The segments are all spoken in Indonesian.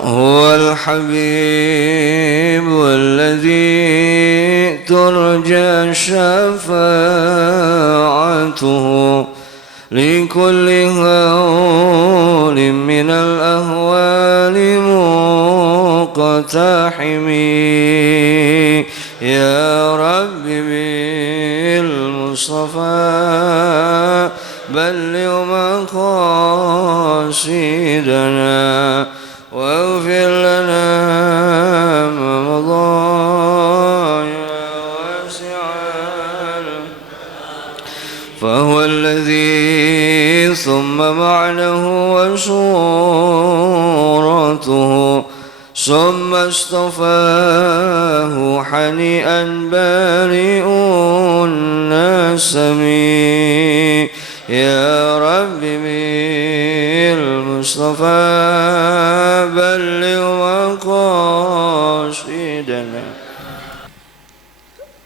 هو الحبيب الذي ترجى شفاعته لكل هول من الأهوال مقتحم. يا رب بالمصطفى بلغ مقاصدنا واغفر لنا ما مضى يا واسع. فهو الذي ثم معنه وصورته ثم اصطفاه حنيئا بارئ النسم. يا رب بالمصطفى بلغ مقاصدنا.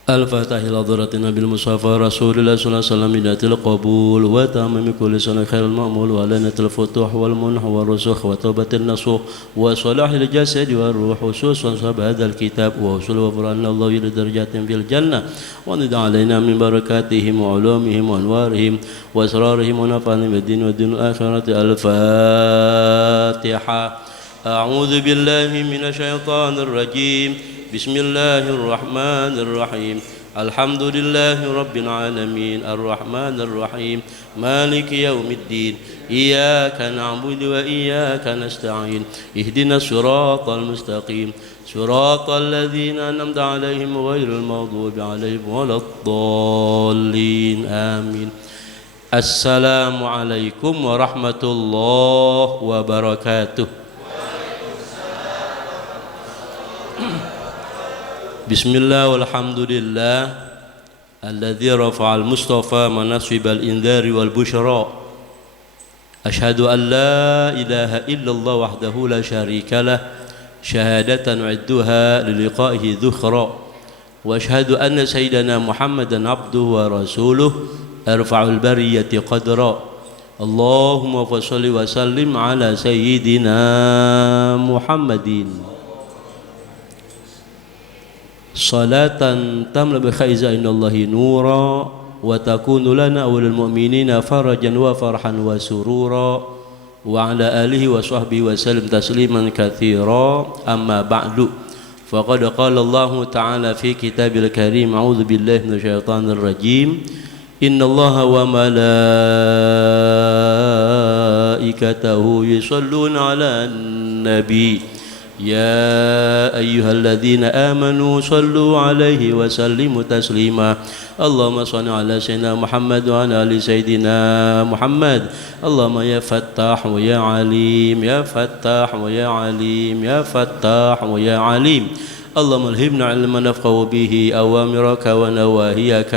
الفاتح إلى حضرة النبي المصطفى رسول الله صلى الله عليه وسلم بداية القبول وتمام كل سنة خير المأمول وعلانة الفتوح والمنح والرسوخ وتوبة النصوح وصلاح الجسد والروح خصوصا صاحب هذا الكتاب ووصول وفران الله إلى درجات في الجنة وندع علينا من بركاتهم وعلومهم وأنوارهم وأسرارهم ونفعنا بالدين والدين الآخرة. الفاتحة. أعوذ بالله من الشيطان الرجيم. بسم الله الرحمن الرحيم. الحمد لله رب العالمين الرحمن الرحيم مالك يوم الدين إياك نعبد وإياك نستعين اهدنا الصراط المستقيم صراط الذين أنعمت عليهم غير المغضوب عليهم ولا الضالين آمين. السلام عليكم ورحمة الله وبركاته. Bismillah walhamdulillah alladzi rafa'al mustafa manasib al-indhari wal bushra. Ashhadu an la ilaha illallah wahdahu la syarika lah syahadatan u'idduha li liqa'ihi dhukhra. Wa ashhadu anna sayyidana Muhammadan abduhu wa rasuluh arfa'ul bariyati qadra. Allahumma fasholli wa sallim ala sayyidina Muhammadin salatan tamla bi khaizainallahi nura wa takunu lana wa lil mu'minina farajan wa farhan wa surura wa ala alihi wa sahbihi wa sallim tasliman katsira. Amma ba'du, faqad qala Allah ta'ala fi kitabil karim a'udzu billahi minasy syaithanir rajim. Innallaha wa malaikatahu yusholluna 'alan nabi يا أيها الذين آمنوا صلوا عليه وسلموا تسليما. اللهم صل على سيدنا محمد وعلى آل سيدنا محمد. اللهم يا فتاح ويا عليم يا فتاح ويا عليم يا فتاح ويا عليم. اللهم الهمنا علما نفقه به أوامرك ونواهيك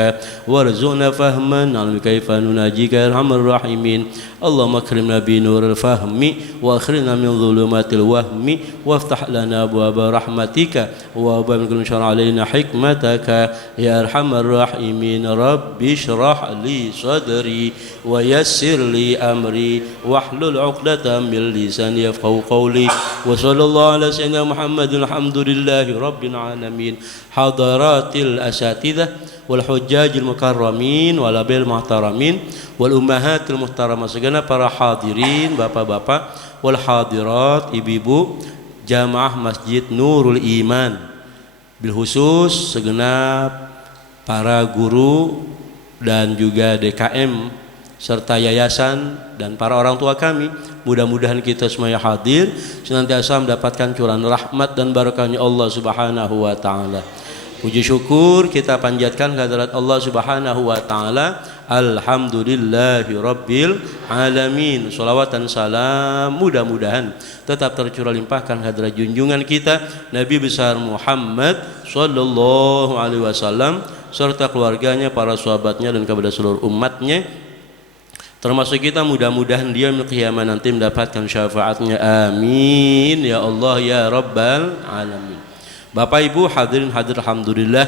وارزقنا فهما نعلم كيف نناجيك يا أرحم الراحمين. اللهم اكرمنا بنور الفهم واخرجنا من ظلمات الوهم وافتح لنا أبواب رحمتك وأبواب كل شر علينا حكمتك يا أرحم الراحمين. رب اشرح لي صدري ويسر لي أمري واحلل عقدة من لساني يفقهوا قولي. وصلى الله على سيدنا محمد. الحمد لله رب العالمين. حضرات الأساتذة والحجاج المكرمين والأباء المحترمين والأمهات المحترمة segenap para hadirin bapak-bapak wal hadirat ibu-ibu jamaah Masjid Nurul Iman, bil khusus segenap para guru dan juga DKM serta yayasan dan para orang tua kami. Mudah-mudahan kita semuanya hadir senantiasa mendapatkan curahan rahmat dan barakahnya Allah Subhanahu wa taala. Puji syukur kita panjatkan kehadirat Allah Subhanahu wa taala. Alhamdulillahi rabbil alamin. Shalawat dan salam mudah-mudahan tetap tercurah limpahkan hadirat junjungan kita Nabi besar Muhammad sallallahu alaihi wasallam serta keluarganya, para sahabatnya dan kepada seluruh umatnya, termasuk kita. Mudah-mudahan dia yaumil qiyamah nanti mendapatkan syafaatnya. Amin ya Allah ya rabbal alamin. Bapak Ibu hadirin hadir, alhamdulillah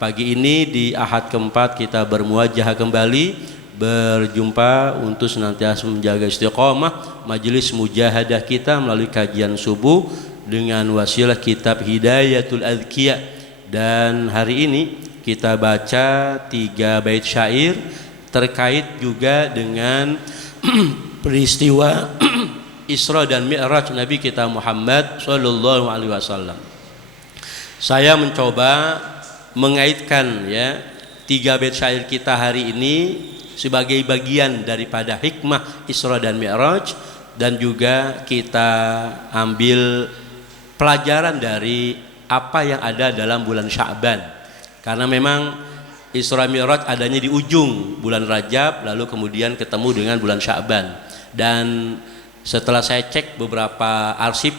pagi ini di Ahad keempat kita bermuajah kembali berjumpa untuk senantiasa menjaga istiqomah majelis mujahadah kita melalui kajian subuh dengan wasilah kitab Hidayatul Adhkiya. Dan hari ini kita baca 3 bait syair terkait juga dengan peristiwa Isra dan Mi'raj Nabi kita Muhammad sallallahu alaihi wasallam. Saya mencoba mengaitkan 3 bait syair kita hari ini sebagai bagian daripada hikmah Isra dan Mi'raj, dan juga kita ambil pelajaran dari apa yang ada dalam bulan Sya'ban, karena memang Isra Mi'raj adanya di ujung bulan Rajab, lalu kemudian ketemu dengan bulan Sya'ban. Dan setelah saya cek beberapa arsip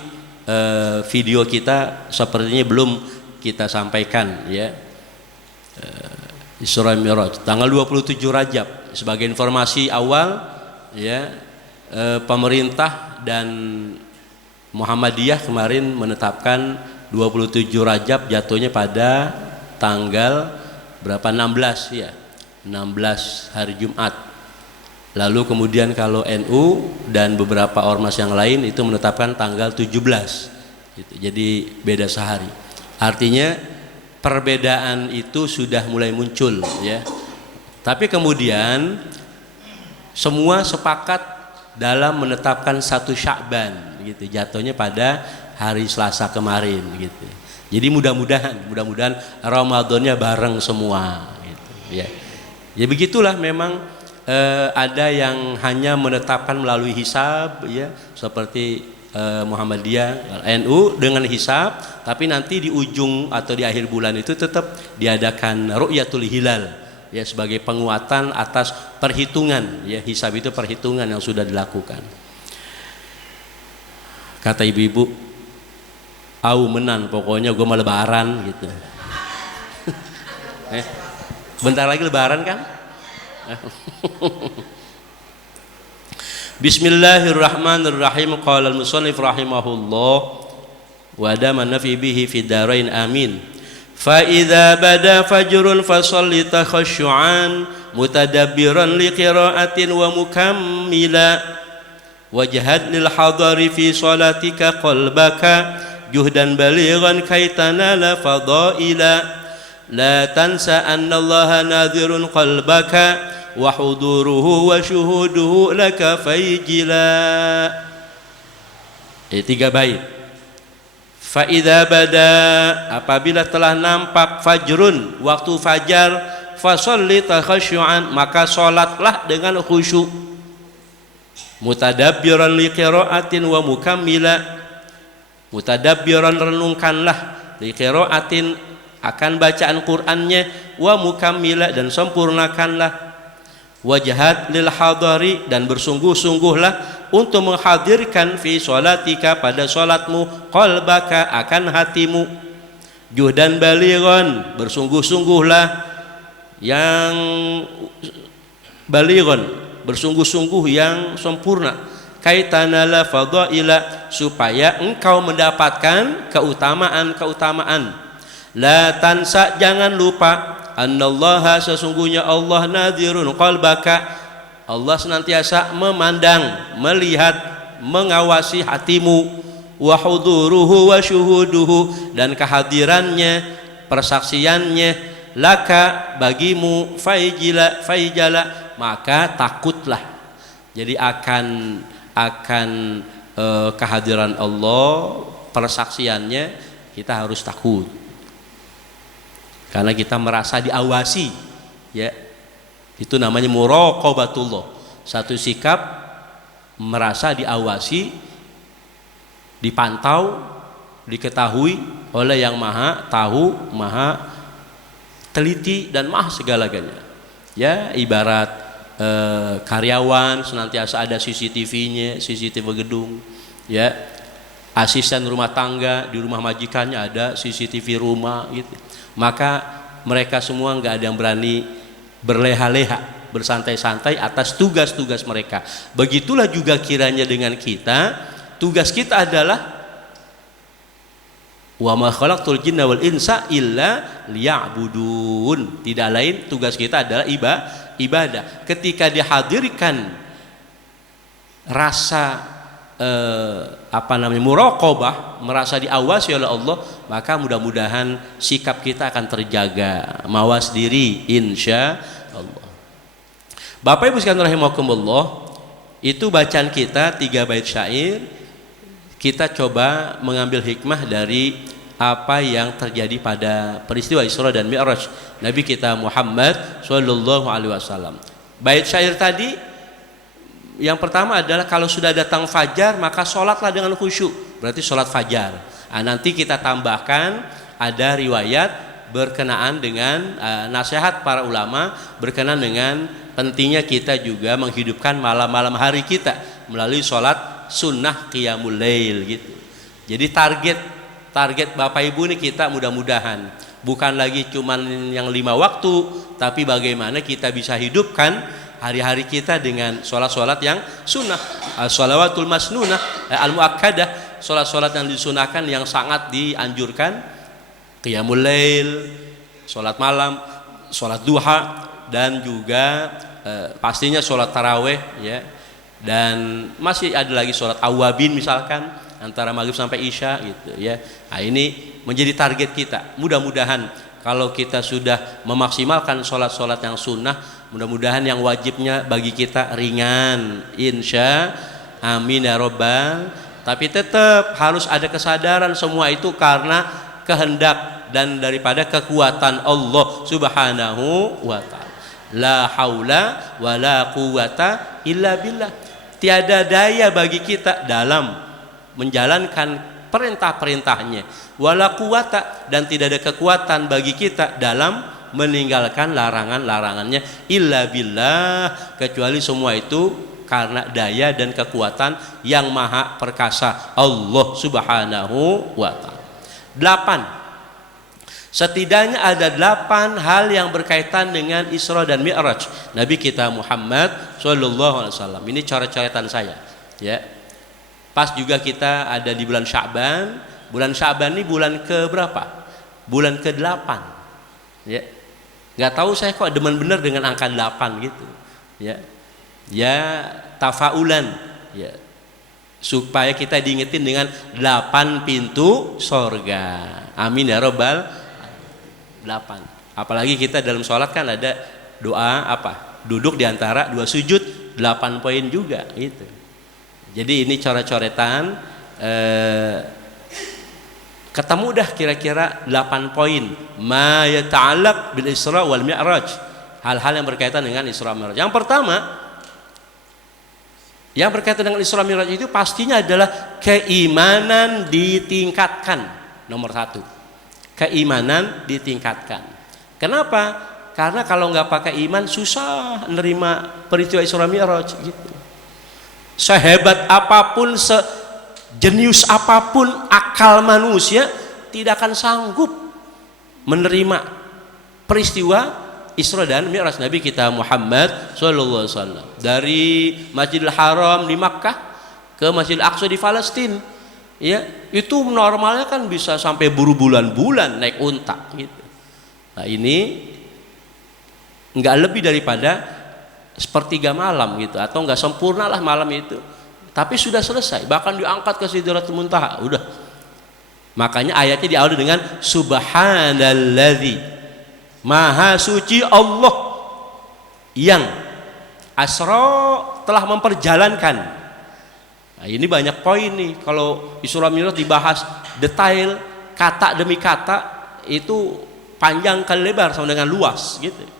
video kita, sepertinya belum kita sampaikan Isra Mi'raj tanggal 27 Rajab. Sebagai informasi awal pemerintah dan Muhammadiyah kemarin menetapkan 27 Rajab jatuhnya pada tanggal berapa, 16 16 hari Jumat. Lalu kemudian kalau NU dan beberapa ormas yang lain itu menetapkan tanggal 17 gitu. Jadi beda sehari. Artinya perbedaan itu sudah mulai muncul Tapi kemudian semua sepakat dalam menetapkan 1 Sya'ban gitu, jatuhnya pada hari Selasa kemarin gitu. Jadi mudah-mudahan Ramadannya bareng semua gitu ya. Begitulah memang ada yang hanya menetapkan melalui hisab seperti Muhammadiyah, NU dengan hisab, tapi nanti di ujung atau di akhir bulan itu tetap diadakan ru'yatul hilal sebagai penguatan atas perhitungan hisab itu perhitungan yang sudah dilakukan. Kata ibu-ibu, au menan pokoknya gue mau lebaran gitu. Bentar lagi lebaran kan? Bismillahirrahmanirrahim. Qala al-musannif rahimahullah wa damanna fi bihi fi darain amin. Fa idza bada fajrun fasalli takhasyu'an mutadabbiran liqira'atin wa mukammila wajhad lil hadari fi salatika qalbaka juhdan balighan kaitana la fadaila la tansa anna allaha nadhirun qalbaka wa huduruhu wa syuhuduhu laka fayjila. 3 bait. Fa idza bada, apabila telah nampak fajrun, waktu fajar, fasalli takhasyu'an, maka salatlah dengan khusyuk, mutadabbiran liqira'atin wa mukammila, mutadabbiran renungkanlah, liqira'atin akan bacaan Qur'annya, wa mukammila dan sempurnakanlah, wajhat lil hadari dan bersungguh-sungguhlah untuk menghadirkan fi sholatika pada sholatmu, qalbaka akan hatimu, juhdan balighan bersungguh-sungguhlah yang balighan bersungguh-sungguh yang sempurna, kaitanala fadaila supaya engkau mendapatkan keutamaan-keutamaan. La tansa, jangan lupa, annallaha sesungguhnya Allah nadhirun qalbaka, Allah senantiasa memandang, melihat, mengawasi hatimu, wa huduruhu wa syuhuduhu dan kehadirannya, persaksiannya, laka bagimu, faijala maka takutlah. Jadi akan kehadiran Allah, persaksiannya kita harus takut. Karena kita merasa diawasi itu namanya muraqabatullah, satu sikap merasa diawasi, dipantau, diketahui oleh yang maha tahu, maha teliti dan maha segala-galanya. Ibarat karyawan senantiasa ada CCTV-nya, CCTV gedung, asisten rumah tangga di rumah majikannya ada CCTV rumah gitu. Maka mereka semua nggak ada yang berani berleha-leha, bersantai-santai atas tugas-tugas mereka. Begitulah juga kiranya dengan kita, tugas kita adalah Wa ma khalaqtul jinna wal insa illa liya'budun. Tidak lain tugas kita adalah ibadah. Ketika dihadirkan rasa muraqabah, merasa diawasi oleh Allah, maka mudah-mudahan sikap kita akan terjaga, mawas diri insya Allah. Bapak Ibu sekalian rahimakumullah, itu bacaan kita 3 bait syair. Kita coba mengambil hikmah dari apa yang terjadi pada peristiwa Isra dan Mi'raj Nabi kita Muhammad sallallahu alaihi wasallam. Bait syair tadi yang pertama adalah kalau sudah datang fajar maka sholatlah dengan khusyuk, berarti sholat fajar. Nanti kita tambahkan ada riwayat berkenaan dengan nasihat para ulama berkenaan dengan pentingnya kita juga menghidupkan malam-malam hari kita melalui sholat sunnah qiyamul lail gitu. Jadi target Bapak Ibu ini kita mudah-mudahan bukan lagi cuman yang 5 waktu, tapi bagaimana kita bisa hidupkan hari-hari kita dengan sholat-sholat yang sunnah, sholawatul masnunah, al-muakkadah, sholat-sholat yang disunahkan yang sangat dianjurkan, qiyamul lail, sholat malam, sholat duha, dan juga pastinya sholat taraweh ya. Dan masih ada lagi sholat awabin misalkan antara maghrib sampai isya gitu ya. Nah, ini menjadi target kita. Mudah-mudahan kalau kita sudah memaksimalkan sholat-sholat yang sunnah, mudah-mudahan yang wajibnya bagi kita ringan insya amin ya robbal. Tapi tetap harus ada kesadaran semua itu karena kehendak dan daripada kekuatan Allah subhanahu wa ta'ala. La haula wa la quwata illa billah. Tiada daya bagi kita dalam menjalankan perintah-perintahnya, wala quwata, dan tidak ada kekuatan bagi kita dalam meninggalkan larangan-larangannya, illa billah, kecuali semua itu karena daya dan kekuatan yang maha perkasa Allah subhanahu wa ta'ala. 8. Setidaknya ada 8 hal yang berkaitan dengan Isra dan Mi'raj Nabi kita Muhammad sallallahu alaihi wasallam. Ini coret-coretan saya ya. Pas juga kita ada di bulan Sya'ban. Bulan Sya'ban ini bulan ke berapa? Bulan ke-8 ya. Nggak tahu saya kok demen bener dengan angka 8 gitu ya. Ya tafaulan ya, supaya kita diingetin dengan 8 pintu sorga. Amin ya robbal 8. Apalagi kita dalam sholat kan ada doa apa? Duduk di antara 2 sujud, 8 poin juga gitu. Jadi ini coret-coretan ketemu dah kira-kira 8 poin ma yata'allaq bil Isra wal Mi'raj, hal-hal yang berkaitan dengan Isra Mi'raj. Yang pertama yang berkaitan dengan Isra Mi'raj itu pastinya adalah keimanan ditingkatkan. Nomor 1, keimanan ditingkatkan. Kenapa? Karena kalau nggak pakai iman susah nerima peristiwa Isra Mi'raj gitu. Sehebat apapun, sejenius apapun akal manusia tidak akan sanggup menerima peristiwa Isra dan Mi'raj Nabi kita Muhammad sallallahu alaihi wasallam. Dari Masjidil Haram di Makkah ke Masjidil Aqsa di Palestina ya, itu normalnya kan bisa sampai berbulan-bulan naik unta gitu. Nah ini nggak lebih daripada sepertiga malam gitu, atau nggak sempurna lah malam itu, tapi sudah selesai, bahkan diangkat ke Sidratul Muntaha udah. Makanya ayatnya diawali dengan subhanalladzi, maha suci Allah yang asra, telah memperjalankan. Nah, ini banyak poin nih kalau Isra Mi'raj dibahas detail kata demi kata, itu panjang kali lebar sama dengan luas gitu.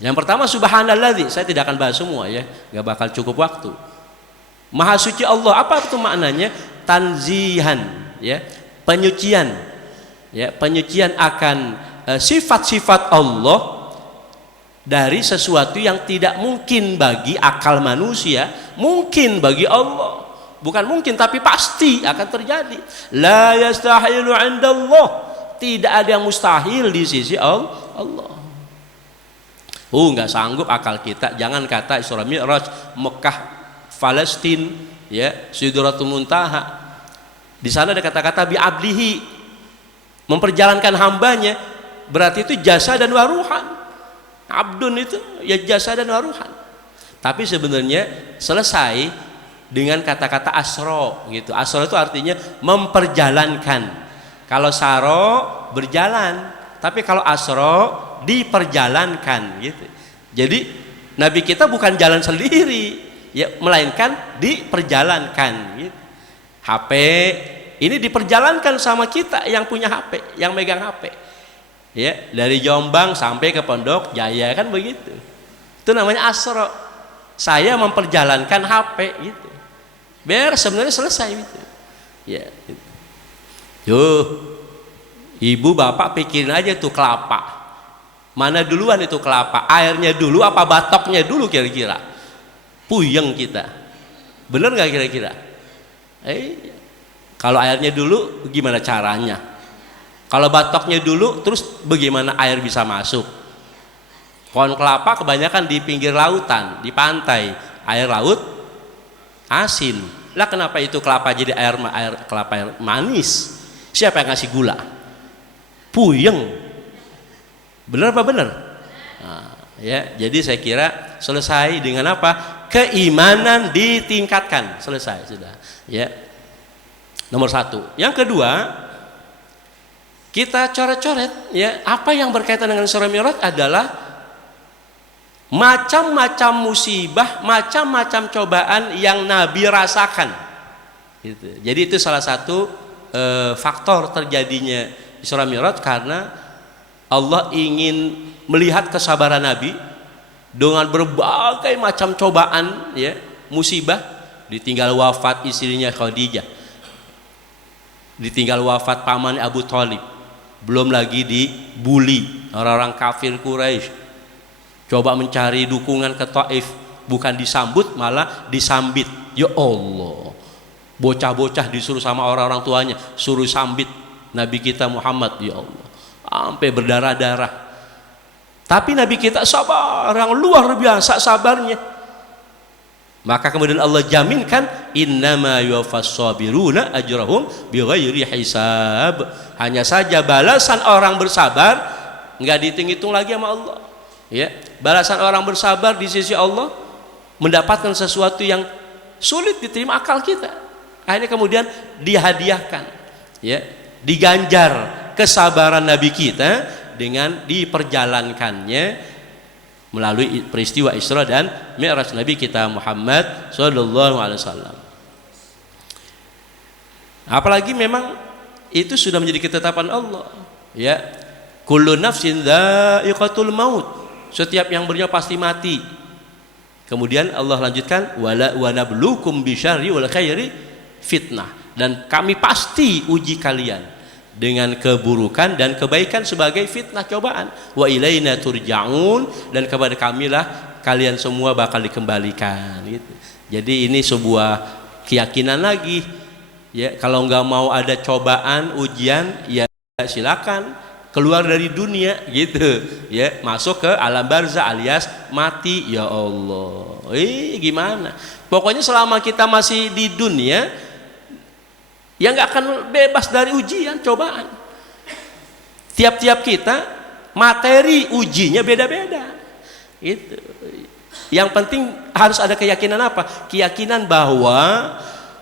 Yang pertama subhanalladzi, saya tidak akan bahas semua ya, nggak bakal cukup waktu. Maha suci Allah, apa itu maknanya? Tanzihan ya, penyucian ya, penyucian akan sifat-sifat Allah dari sesuatu yang tidak mungkin bagi akal manusia, mungkin bagi Allah. Bukan mungkin, tapi pasti akan terjadi. La yastahilu 'indallah, tidak ada yang mustahil di sisi Allah. Nggak sanggup akal kita. Jangan kata Isra Mi'raj, Mekah, Palestina, ya, Sidratul Muntaha. Di sana ada kata-kata bi abdihi, memperjalankan hambanya, berarti itu jasa dan waruhan. Abdun itu ya jasa dan waruhan. Tapi sebenarnya selesai dengan kata-kata asro gitu. Asro itu artinya memperjalankan. Kalau saro berjalan, tapi kalau asro diperjalankan gitu. Jadi Nabi kita bukan jalan sendiri, ya, melainkan diperjalankan gitu. HP ini diperjalankan sama kita yang punya HP, yang megang HP. Ya, dari Jombang sampai ke Pondok Jaya kan begitu. Itu namanya asro. Saya memperjalankan HP gitu. Biar sebenarnya selesai gitu. Ya. Gitu. Yuh. Ibu bapak pikirin aja tuh kelapa. Mana duluan itu kelapa? Airnya dulu apa batoknya dulu kira-kira? Puyeng kita. Bener nggak kira-kira? Kalau airnya dulu gimana caranya? Kalau batoknya dulu terus bagaimana air bisa masuk? Pohon kelapa kebanyakan di pinggir lautan, di pantai. Air laut asin. Lah kenapa itu kelapa jadi air kelapa air manis? Siapa yang ngasih gula? Puyeng. Benar apa benar? Nah, ya, jadi saya kira selesai dengan apa? Keimanan ditingkatkan. Selesai sudah. Ya. Nomor satu. Yang kedua, kita coret-coret ya, apa yang berkaitan dengan Isra Mi'raj adalah macam-macam musibah, macam-macam cobaan yang Nabi rasakan. Gitu. Jadi itu salah satu faktor terjadinya Isra Mi'raj karena Allah ingin melihat kesabaran Nabi dengan berbagai macam cobaan, ya, musibah, ditinggal wafat istrinya Khadijah, ditinggal wafat paman Abu Thalib, belum lagi dibully orang-orang kafir Quraisy, coba mencari dukungan ke Taif, bukan disambut malah disambit. Ya Allah, bocah-bocah disuruh sama orang-orang tuanya suruh sambit Nabi kita Muhammad, ya Allah, sampai berdarah-darah. Tapi Nabi kita sabar, yang luar biasa sabarnya. Maka kemudian Allah jaminkan, innama yuwaffas sabiruna ajrahum bighairi hisab. Hanya saja balasan orang bersabar nggak dihitung-hitung lagi sama Allah. Ya, balasan orang bersabar di sisi Allah mendapatkan sesuatu yang sulit diterima akal kita. Akhirnya kemudian dihadiahkan, ya, diganjar kesabaran Nabi kita dengan diperjalankannya melalui peristiwa Isra dan Mi'raj Nabi kita Muhammad sallallahu alaihi wasallam. Apalagi memang itu sudah menjadi ketetapan Allah, ya. Kullu nafsin dha'iqatul maut. Setiap yang bernyawa pasti mati. Kemudian Allah lanjutkan, wala wa nabluukum bisyarri wal khairi fitnah, dan kami pasti uji kalian dengan keburukan dan kebaikan sebagai fitnah, cobaan. Wa ilaina turja'un, dan kepada kamilah kalian semua bakal dikembalikan gitu. Jadi ini sebuah keyakinan lagi, ya. Kalau nggak mau ada cobaan, ujian, ya silakan keluar dari dunia gitu, ya, masuk ke alam barzah alias mati. Ya Allah, gimana? Pokoknya selama kita masih di dunia, ya nggak akan bebas dari ujian, cobaan. Tiap-tiap kita materi ujinya beda-beda. Itu. Yang penting harus ada keyakinan apa? Keyakinan bahwa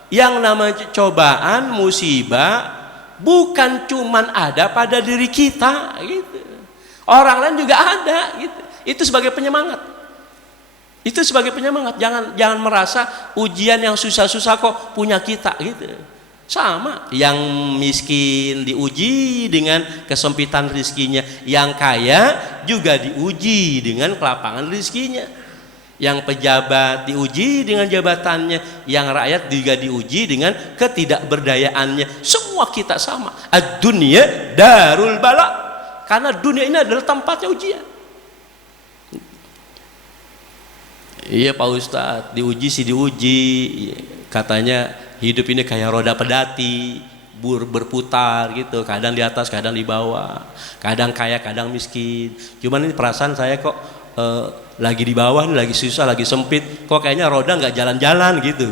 yang namanya cobaan, musibah bukan cuman ada pada diri kita, gitu. Orang lain juga ada, gitu. Itu sebagai penyemangat. Itu sebagai penyemangat. Jangan merasa ujian yang susah-susah kok punya kita, gitu. Sama, yang miskin diuji dengan kesempitan rizkinya, yang kaya juga diuji dengan kelapangan rizkinya, yang pejabat diuji dengan jabatannya, yang rakyat juga diuji dengan ketidakberdayaannya. Semua kita sama. Ad-dunya darul bala, karena dunia ini adalah tempatnya ujian. Iya Pak Ustadz, diuji sih diuji, katanya hidup ini kayak roda pedati, berputar gitu, kadang di atas, kadang di bawah, kadang kaya, kadang miskin. Cuman ini perasaan saya kok lagi di bawah, lagi susah, lagi sempit, kok kayaknya roda nggak jalan-jalan gitu.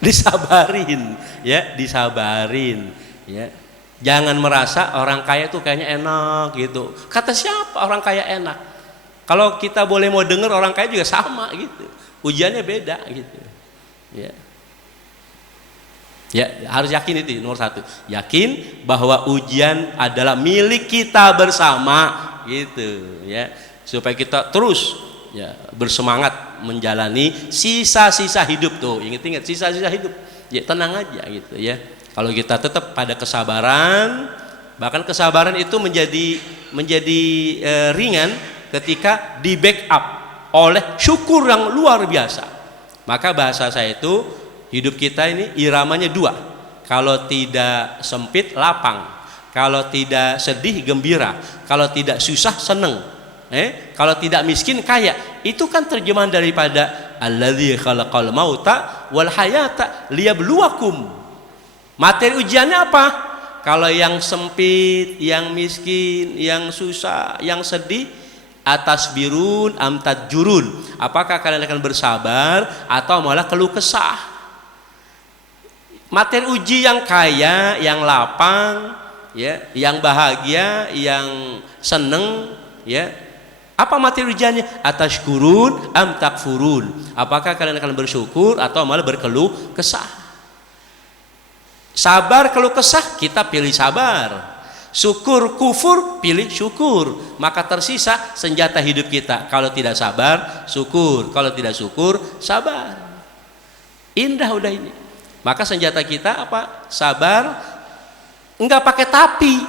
Disabarin, ya, disabarin. Ya. Jangan merasa orang kaya tuh kayaknya enak gitu. Kata siapa orang kaya enak? Kalau kita boleh mau dengar orang kaya juga sama gitu. Ujiannya beda gitu. Ya. Ya, harus yakin itu nomor satu. Yakin bahwa ujian adalah milik kita bersama gitu ya. Supaya kita terus ya bersemangat menjalani sisa-sisa hidup tuh. Ingat-ingat sisa-sisa hidup. Ya tenang aja gitu ya. Kalau kita tetap pada kesabaran, bahkan kesabaran itu menjadi ringan ketika di backup oleh syukur yang luar biasa. Maka bahasa saya itu hidup kita ini iramanya dua. Kalau tidak sempit lapang, kalau tidak sedih gembira, kalau tidak susah seneng, kalau tidak miskin kaya. Itu kan terjemahan daripada alladzi khalaqal mauta wal hayata liyabluwakum. Materi ujiannya apa? Kalau yang sempit, yang miskin, yang susah, yang sedih, atas birun amtad jurun. Apakah kalian akan bersabar atau malah keluh kesah? Materi uji yang kaya, yang lapang, ya, yang bahagia, yang seneng, ya. Apa materi ujiannya? Atas kurun amtak furun. Apakah kalian akan bersyukur atau malah berkeluh kesah? Sabar keluh kesah kita pilih sabar, syukur kufur pilih syukur, maka tersisa senjata hidup kita. Kalau tidak sabar syukur, kalau tidak syukur sabar. Indah udah ini. Maka senjata kita apa? Sabar enggak pakai tapi,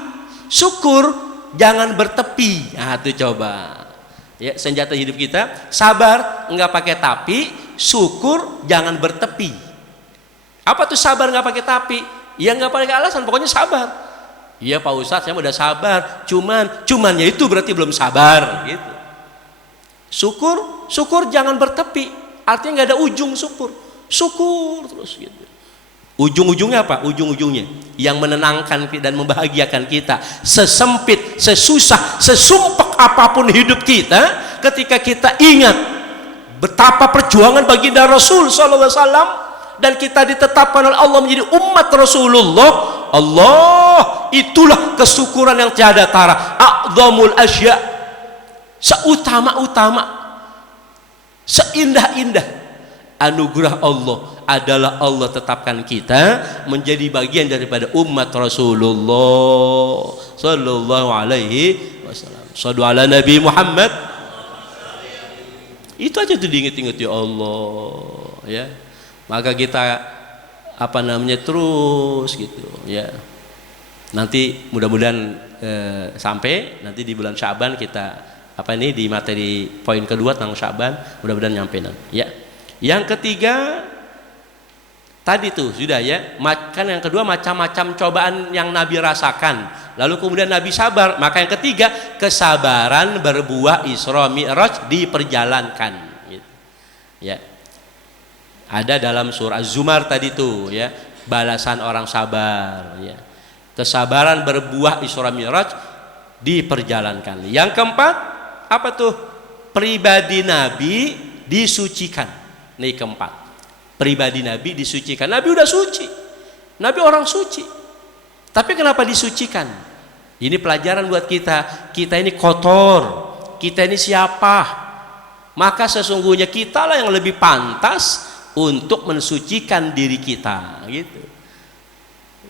syukur jangan bertepi. Nah itu coba ya, senjata hidup kita sabar enggak pakai tapi, syukur jangan bertepi. Apa tuh sabar nggak pakai tapi? Ya nggak pakai alasan, pokoknya sabar. Iya Pak Ustadz, saya udah sabar. Cumannya itu berarti belum sabar. Gitu. Syukur jangan bertepi. Artinya nggak ada ujung syukur. Syukur terus gitu. Ujung-ujungnya apa? Ujung-ujungnya yang menenangkan dan membahagiakan kita. Sesempit, sesusah, sesumpek apapun hidup kita, ketika kita ingat betapa perjuangan baginda Rasul sallallahu alaihi wasallam dan kita ditetapkan oleh Allah menjadi umat Rasulullah, Allah itulah kesyukuran yang tiada tara. A'zamul asya, seutama-utama, seindah-indah anugerah Allah adalah Allah tetapkan kita menjadi bagian daripada umat Rasulullah sallallahu alaihi wasallam. Shallu ala Nabi Muhammad. Itu aja tuh diinget-inget ya Allah ya. Maka kita terus gitu ya. Nanti mudah-mudahan sampai nanti di bulan Sya'ban kita di materi poin kedua tentang Sya'ban, mudah-mudahan nyampe nanti ya. Yang ketiga tadi tuh sudah ya, kan yang kedua macam-macam cobaan yang Nabi rasakan, lalu kemudian Nabi sabar. Maka yang ketiga kesabaran berbuah Isra Mi'raj diperjalankan gitu. Ya. Ada dalam surah Az-Zumar tadi tuh ya, balasan orang sabar ya. Kesabaran berbuah Isra Mi'raj diperjalankan. Yang keempat apa tuh? Pribadi Nabi disucikan. Ini keempat. Pribadi Nabi disucikan. Nabi udah suci. Nabi orang suci. Tapi kenapa disucikan? Ini pelajaran buat kita. Kita ini kotor. Kita ini siapa? Maka sesungguhnya kitalah yang lebih pantas untuk mensucikan diri kita gitu.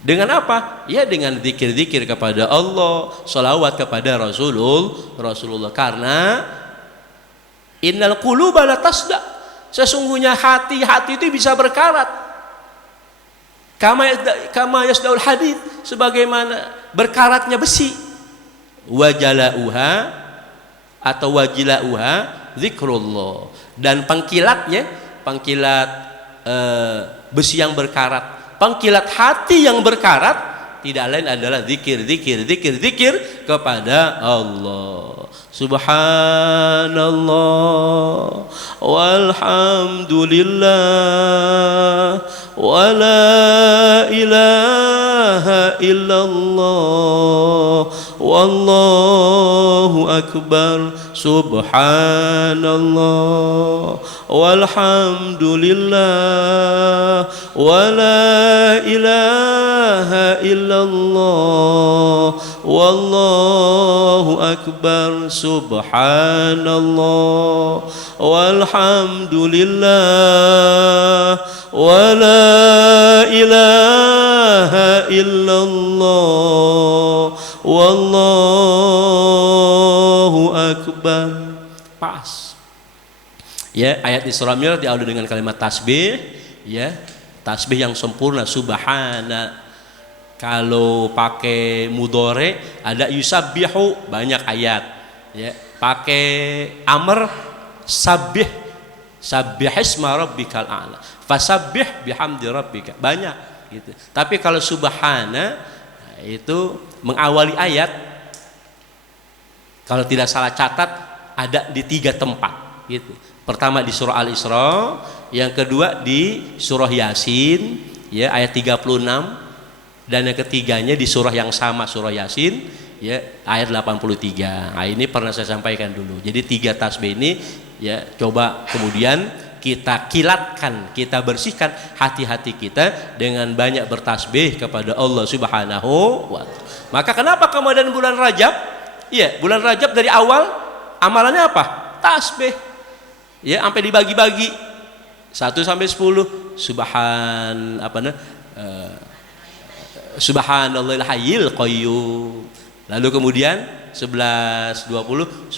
Dengan apa? Ya dengan zikir-zikir kepada Allah, sholawat kepada Rasulullah. Karena innal quluba la tasda, sesungguhnya hati itu bisa berkarat. Kama yasdaul hadid, sebagaimana berkaratnya besi. Wajalauha atau wajilauha zikrullah, dan pengkilat besi yang berkarat, pengkilat hati yang berkarat tidak lain adalah zikir kepada Allah. Subhanallah walhamdulillah wa la ilaha illallah wallahu akbar, subhanallah, walhamdulillah, wala ilaha illallah, wallahu akbar, subhanallah, walhamdulillah, wala ilaha illallah, wallahu akbar. Pas. Ya, ayat Isra Mi'raj diawali dengan kalimat tasbih, ya. Tasbih yang sempurna, subhana. Kalau pakai mudhore ada yusabbihu, banyak ayat. Ya, pakai amr sabbih, sabbihisma rabbikal a'la, fasabbih bihamdi rabbika, banyak gitu. Tapi kalau subhana itu mengawali ayat, kalau tidak salah catat ada di 3 tempat gitu. Pertama di surah Al-Isra, yang kedua di surah Yasin ya ayat 36, dan yang ketiganya di surah yang sama, surah Yasin ya ayat 83. Nah, ini pernah saya sampaikan dulu. Jadi 3 tasbih ini ya coba kemudian kita kilatkan, kita bersihkan hati-hati kita dengan banyak bertasbih kepada Allah Subhanahu wa ta'ala. Maka kenapa kemudian bulan Rajab? Iya, bulan Rajab dari awal amalannya apa? Tasbih. Ya, sampai dibagi-bagi 1 sampai 10. Subhanallahil hayyil qayyum. Lalu kemudian 11 20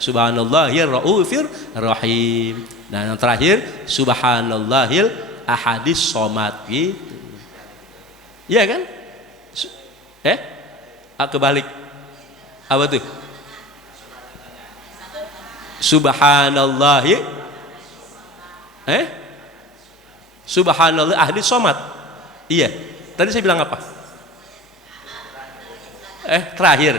subhanallahir raufir rahim. Nah, yang terakhir subhanallahil ahadis somad gitu. Iya kan? Kebalik. Apa tuh? Subhanallahi subhanallah ahadis somad. Iya. Tadi saya bilang apa? Terakhir.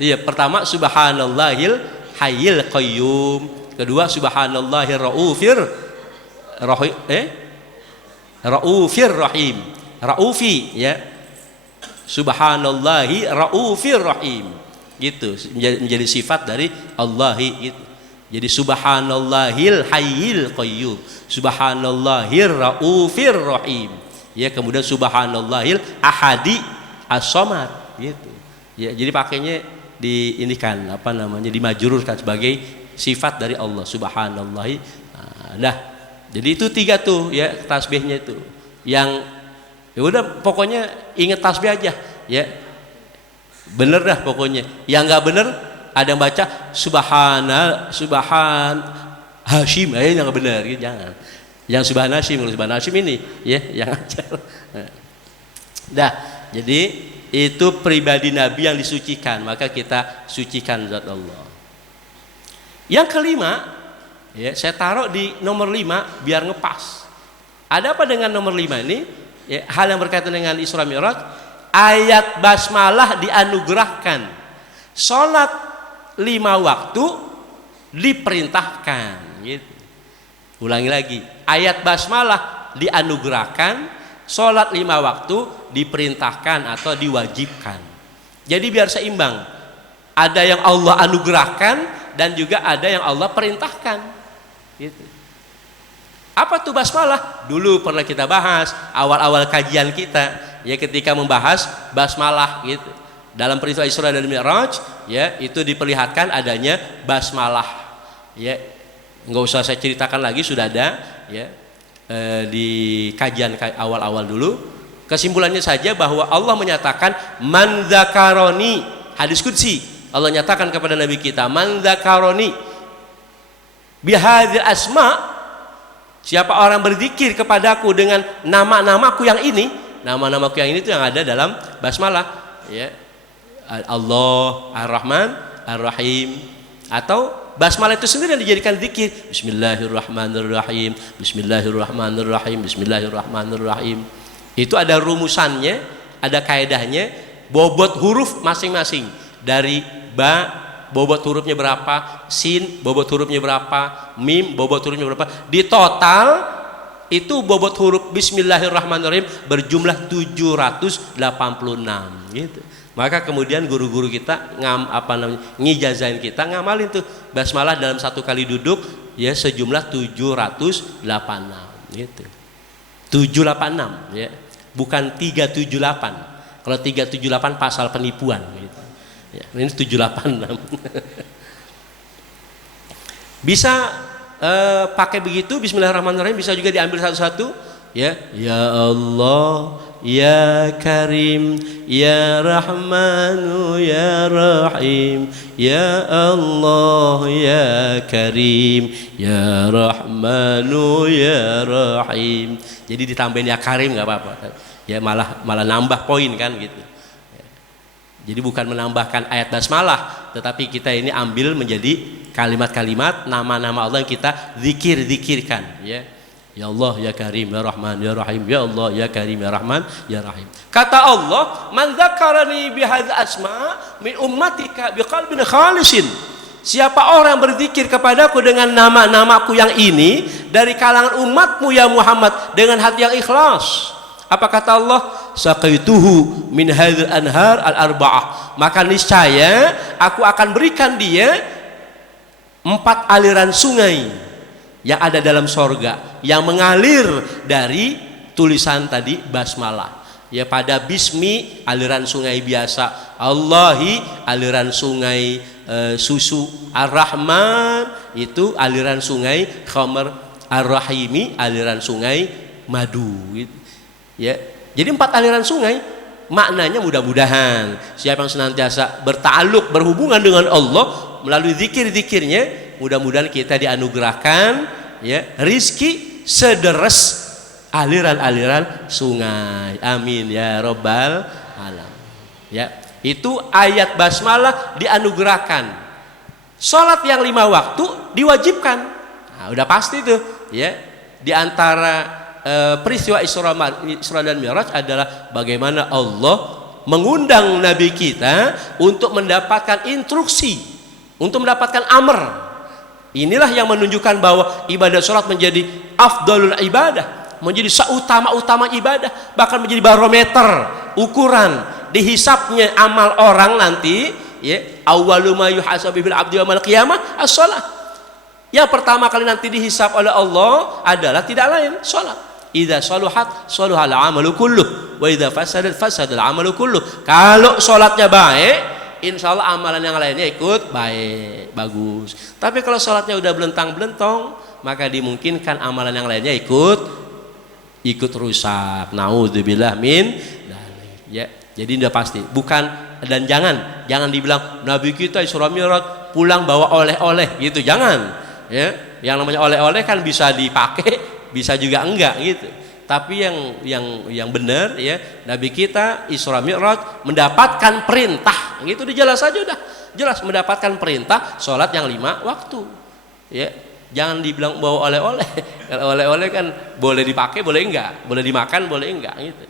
Iya, pertama subhanallahil hayyil qayyum, kedua subhanallahir raufir rahim. Raufi ya. Subhanallahi raufir rahim. Gitu, menjadi sifat dari Allahi gitu. Jadi subhanallahil hayyil qayyum, subhanallahir raufir rahim. Ya, kemudian subhanallahil ahadi as-somad gitu. Ya, jadi pakainya diinikan dimajrurkan sebagai sifat dari Allah subhanallahi. Nah, jadi itu 3 tuh ya tasbihnya itu. Yang ya udah pokoknya ingat tasbih aja ya. Bener dah pokoknya. Yang enggak bener ada yang baca subhan Hashim, yang enggak bener gitu, jangan. Yang subhan Hashim ini ya yang ajar. Dah, jadi itu pribadi Nabi yang disucikan, maka kita sucikan zat Allah. Yang kelima, ya, saya taruh di nomor 5 biar ngepas. Ada apa dengan nomor 5 ini? Ya, hal yang berkaitan dengan Isra Mi'raj, ayat basmalah dianugerahkan. Salat 5 waktu diperintahkan, gitu. Ulangi lagi, ayat basmalah dianugerahkan. Sholat 5 waktu diperintahkan atau diwajibkan. Jadi biar seimbang. Ada yang Allah anugerahkan dan juga ada yang Allah perintahkan. Gitu. Apa tuh basmalah? Dulu pernah kita bahas awal-awal kajian kita, ya, ketika membahas basmalah gitu. Dalam peristiwa Isra dan Mi'raj, ya, itu diperlihatkan adanya basmalah. Ya, nggak usah saya ceritakan lagi, sudah ada, ya. Di kajian awal-awal dulu, kesimpulannya saja bahwa Allah menyatakan man dzakaroni, hadis qudsi, Allah nyatakan kepada Nabi kita, man dzakaroni bihadzil asma, siapa orang berzikir kepadaku dengan nama-namaku yang ini, nama-namaku yang ini itu yang ada dalam basmalah, ya, Allah Ar-Rahman Ar-Rahim. Atau basmalah itu sendiri yang dijadikan zikir. Bismillahirrahmanirrahim, Bismillahirrahmanirrahim, Bismillahirrahmanirrahim. Itu ada rumusannya, ada kaedahnya, bobot huruf masing-masing. Dari ba, bobot hurufnya berapa, sin, bobot hurufnya berapa, mim, bobot hurufnya berapa. Di total itu bobot huruf Bismillahirrahmanirrahim berjumlah 786 gitu. Maka kemudian guru-guru kita ngijazain kita ngamalin tuh basmalah dalam satu kali duduk ya sejumlah 786 gitu. 786 ya. Bukan 378. Kalau 378 pasal penipuan gitu. Ya, ini 786. Bisa pakai begitu bismillahirrahmanirrahim, bisa juga diambil satu-satu ya. Ya Allah, ya Karim, ya Rahmanu, ya Rahim, ya Allah, ya Karim, ya Rahmanu, ya Rahim. Jadi ditambahin ya Karim nggak apa-apa. Ya malah nambah poin kan gitu. Jadi bukan menambahkan ayat basmalah, tetapi kita ini ambil menjadi kalimat-kalimat nama-nama Allah yang kita zikirkan ya. Ya Allah, ya Karim, ya Rahman, ya Rahim, ya Allah, ya Karim, ya Rahman, ya Rahim. Kata Allah, "Man dzakarani bihadza asma min ummatika biqalbin khalisin." Siapa orang berzikir kepadaku dengan nama-namaku yang ini dari kalangan umatmu ya Muhammad dengan hati yang ikhlas. Apa kata Allah? Saqaituhu min hadzal anhar al-arba'ah. Maka niscaya aku akan berikan dia 4 aliran sungai yang ada dalam sorga yang mengalir dari tulisan tadi basmalah. Ya pada bismi aliran sungai biasa, Allahi aliran sungai susu, Ar-Rahman itu aliran sungai khamr, Ar-Rahimi aliran sungai madu gitu. Ya. Jadi 4 aliran sungai maknanya mudah-mudahan siapa yang senantiasa bertaluk berhubungan dengan Allah melalui zikir-zikirnya, mudah-mudahan kita dianugerahkan ya rizki sederes aliran-aliran sungai. Amin ya robbal alam. Ya, itu ayat basmalah dianugerahkan. Salat yang 5 waktu diwajibkan. Nah, udah pasti tuh ya. Di antara peristiwa Isra dan Mi'raj adalah bagaimana Allah mengundang Nabi kita untuk mendapatkan instruksi, untuk mendapatkan amr. Inilah yang menunjukkan bahwa ibadah sholat menjadi afdalul ibadah, menjadi seutama-utama ibadah, bahkan menjadi barometer ukuran dihisapnya amal orang nanti ya. Awwalu ma yuhasabu bil abdi yaumil qiyamah as-shalah. Yang pertama kali nanti dihisap oleh Allah adalah tidak lain sholat. Idza saluhat saluhal amalu kulluh wa idza fasadat fasadal amalu kulluh. Kalau sholatnya baik, insya Allah amalan yang lainnya ikut baik, bagus. Tapi kalau sholatnya udah belentang-belentong, maka dimungkinkan amalan yang lainnya ikut rusak. Naudzubillah min dzalik. Ya, jadi udah pasti. Bukan dan jangan dibilang Nabi kita Isra Mi'raj pulang bawa oleh-oleh gitu, jangan. Ya, yang namanya oleh-oleh kan bisa dipakai, bisa juga enggak gitu. Tapi yang benar ya, Nabi kita Isra Mi'raj mendapatkan perintah. Gitu dijelas saja udah. Jelas mendapatkan perintah salat yang 5 waktu. Ya, jangan dibilang bawa oleh-oleh. Kalau oleh-oleh kan boleh dipakai, boleh enggak, boleh dimakan, boleh enggak gitu.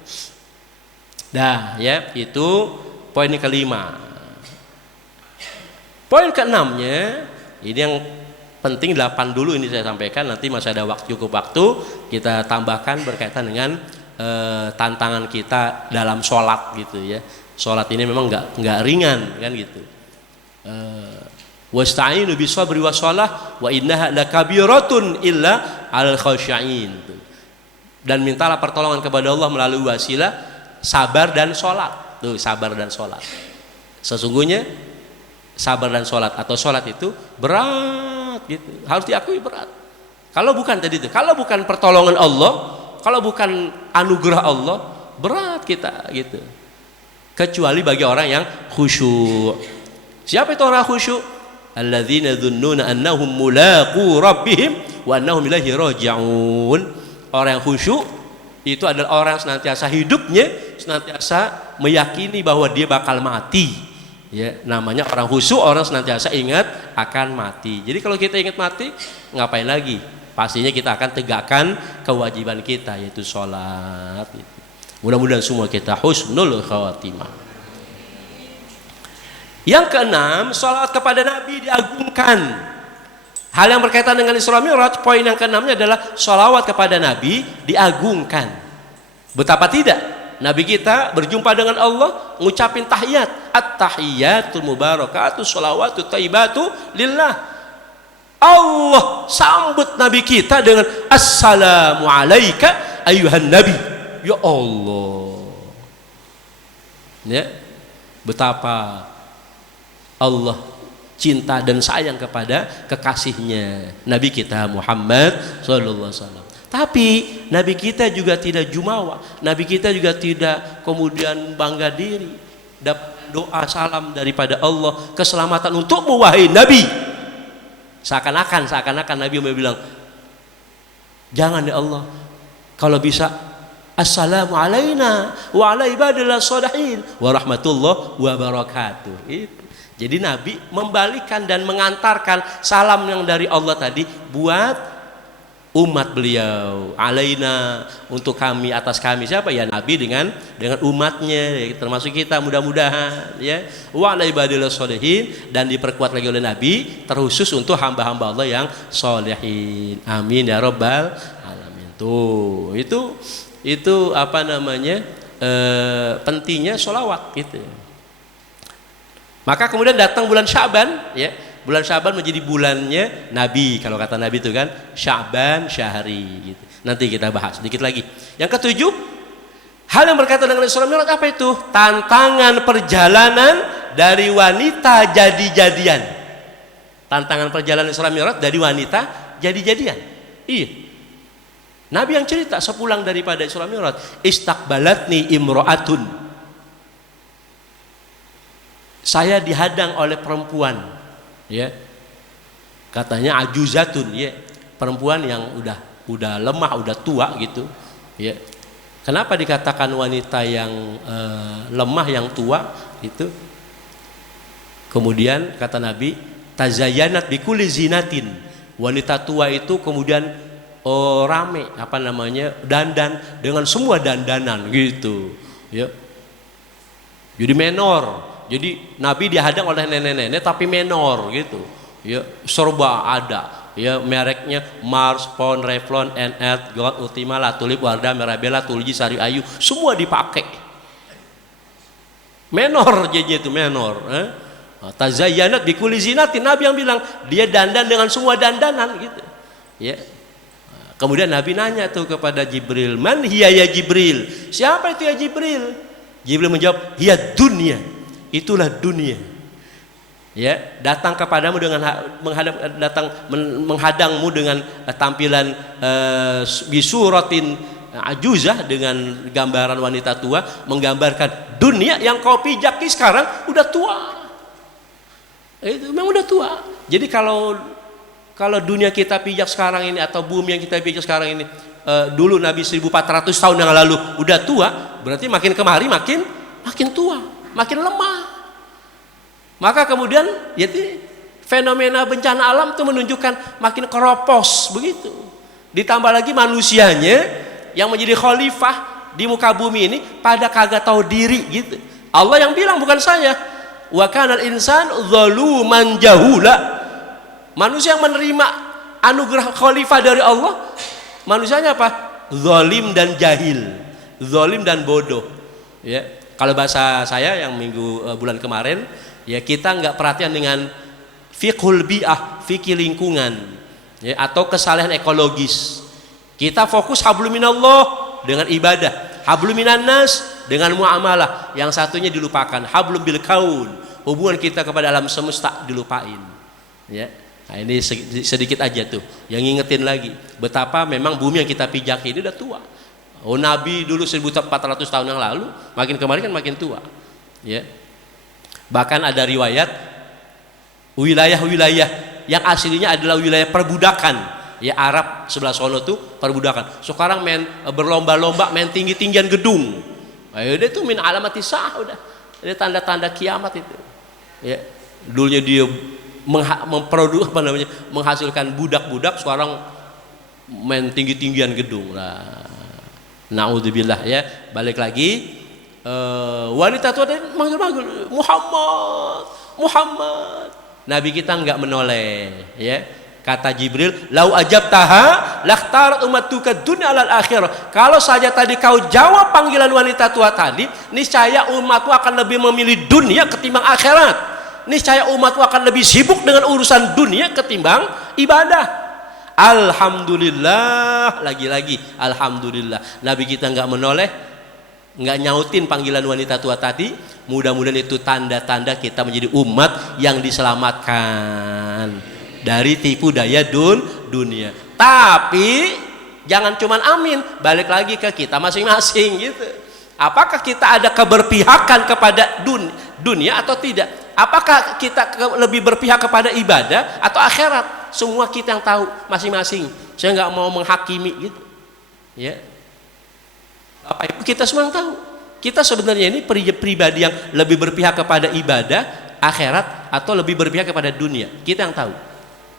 Dah, ya, itu poin kelima. Poin keenamnya ini yang penting 8 dulu ini saya sampaikan, nanti masih ada cukup waktu kita tambahkan berkaitan dengan tantangan kita dalam sholat gitu ya. Sholat ini memang nggak ringan kan gitu. Wasta'inu bisabri wassalah wa innaha lakabiratun illa 'alal khashi'in. Dan mintalah pertolongan kepada Allah melalui wasilah sabar dan sholat. Tuh, sabar dan sholat. Sesungguhnya sabar dan sholat atau sholat itu berat gitu. Harus diakui berat. Kalau bukan tadi itu, kalau bukan pertolongan Allah, kalau bukan anugerah Allah, berat kita gitu. Kecuali bagi orang yang khusyuk. Siapa itu orang khusyuk? Alladzina dzunnuna annahum mulaqu rabbihim wa annahum ilaihi raji'un. Orang yang khusyuk itu adalah orang yang senantiasa hidupnya senantiasa meyakini bahwa dia bakal mati. Ya, namanya orang khusyuk, orang senantiasa ingat akan mati. Jadi kalau kita ingat mati, ngapain lagi? Pastinya kita akan tegakkan kewajiban kita, yaitu sholat. Gitu. Mudah-mudahan semua kita husnul khawatimah. Yang keenam, sholat kepada Nabi diagungkan. Hal yang berkaitan dengan Isra Mi'raj, poin yang keenamnya adalah sholawat kepada Nabi diagungkan. Betapa tidak Nabi kita berjumpa dengan Allah, ngucapin tahiyat. at-tahiyyatul mubarakatuh sholawatu thayyibatu lillah. Allah sambut Nabi kita dengan assalamu alaika ayyuhan nabi. Ya Allah, ya, betapa Allah cinta dan sayang kepada kekasihnya Nabi kita Muhammad sallallahu alaihi wasallam. Tapi Nabi kita juga tidak jumawa, Nabi kita juga tidak kemudian bangga diri. Dapat doa salam daripada Allah, keselamatan untukmu wahai Nabi. Seakan-akan Nabi bilang, jangan ya Allah, kalau bisa assalamu alaina wa ala ibadillah sholihin wa rahmatullah wa barakatuh. Jadi Nabi membalikan dan mengantarkan salam yang dari Allah tadi buat umat beliau, alaina, untuk kami, atas kami. Siapa ya? Nabi dengan umatnya, termasuk kita mudah-mudahan ya. Wa ala ibadillah sholihin, dan diperkuat lagi oleh Nabi terkhusus untuk hamba-hamba Allah yang sholihin. Amin ya rabbal alamin. Tuh, itu apa namanya, pentingnya sholawat gitu. Maka kemudian datang bulan Sya'ban ya. Bulan Sya'ban menjadi bulannya Nabi, kalau kata Nabi itu kan Sya'ban syahri gitu. Nanti kita bahas sedikit lagi. Yang ketujuh, hal yang berkaitan dengan Isra Mi'raj apa itu? Tantangan perjalanan dari wanita jadi-jadian. Tantangan perjalanan Isra Mi'raj dari wanita jadi-jadian. Iya. Nabi yang cerita sepulang daripada Isra Mi'raj, istaqbalatni imra'atun. Saya dihadang oleh perempuan. Ya, katanya ajuzatun, ya, perempuan yang udah lemah, udah tua gitu, ya. Kenapa dikatakan wanita yang lemah, yang tua itu? Kemudian kata Nabi, tazayyanat bikulli zinatin. Wanita tua itu kemudian rame, apa namanya, dandan dengan semua dandanan gitu, ya. Jadi menor. Jadi Nabi dihadang oleh nenek-nenek tapi menor gitu. Ya, serba ada. Ya, mereknya Mars, Pond, Revlon, NR, Gold, Ultima, La Tulip, Wardah, Mirabella, Tulji, Sari Ayu, semua dipakai. Menor jadi itu menor. Tazayyanat bikulli zinatin, Nabi yang bilang dia dandan dengan semua dandanan gitu. Ya. Kemudian Nabi nanya tuh kepada Jibril, "Man hiya ya Jibril?" Siapa itu ya Jibril? Jibril menjawab, "Hiya dunya." Itulah dunia. Ya, datang kepadamu dengan menghadangmu dengan tampilan bisuratin ajuzah, dengan gambaran wanita tua, menggambarkan dunia yang kau pijaki sekarang udah tua. Itu memang udah tua. Jadi kalau dunia kita pijak sekarang ini, atau bumi yang kita pijak sekarang ini, dulu Nabi 1400 tahun yang lalu udah tua, berarti makin kemari makin tua, makin lemah. Maka kemudian jadi fenomena bencana alam itu menunjukkan makin keropos begitu. Ditambah lagi manusianya yang menjadi khalifah di muka bumi ini pada kagak tahu diri gitu. Allah yang bilang, bukan saya. Wa kanal insan zaluman jahula. Manusia yang menerima anugerah khalifah dari Allah, manusianya apa? Zalim dan jahil, zalim dan bodoh. Ya, kalau bahasa saya yang bulan kemarin, ya, kita nggak perhatian dengan fiqhul bi'ah, fikih lingkungan, ya, atau kesalahan ekologis. Kita fokus hablum minallah dengan ibadah, hablum minan nas dengan muamalah. Yang satunya dilupakan, hablum bil kaun, hubungan kita kepada alam semesta dilupain. Ya, nah ini sedikit aja tuh yang ngingetin lagi betapa memang bumi yang kita pijaki ini udah tua. Oh, Nabi dulu 1400 tahun yang lalu, makin kemarin kan makin tua. Ya. Bahkan ada riwayat wilayah-wilayah yang aslinya adalah wilayah perbudakan, ya, Arab sebelah sono tuh perbudakan. Sekarang berlomba-lomba main tinggi-tinggian gedung. Ayo deh, itu min alamati sah, udah. Ini tanda-tanda kiamat itu. Ya, dulunya dia menghasilkan budak-budak, sekarang main tinggi-tinggian gedung. Nah, naudzubillah, ya. Balik lagi, wanita tua dan manggil Muhammad. Nabi kita nggak menoleh, ya. Kata Jibril, "Lau ajabtaha lakhtarat ummatuka dunya alal akhirah." Kalau saja tadi kau jawab panggilan wanita tua tadi, niscaya umatmu akan lebih memilih dunia ketimbang akhirat. Niscaya umatmu akan lebih sibuk dengan urusan dunia ketimbang ibadah. Alhamdulillah, lagi-lagi alhamdulillah. Nabi kita nggak menoleh, nggak nyautin panggilan wanita tua tadi. Mudah-mudahan itu tanda-tanda kita menjadi umat yang diselamatkan dari tipu daya dunia. Tapi jangan cuman amin, balik lagi ke kita masing-masing gitu. Apakah kita ada keberpihakan kepada dunia atau tidak? Apakah kita lebih berpihak kepada ibadah atau akhirat? Semua kita yang tahu masing-masing. Saya nggak mau menghakimi gitu. Ya. Apa itu kita semua yang tahu. Kita sebenarnya ini pribadi yang lebih berpihak kepada ibadah, akhirat, atau lebih berpihak kepada dunia. Kita yang tahu.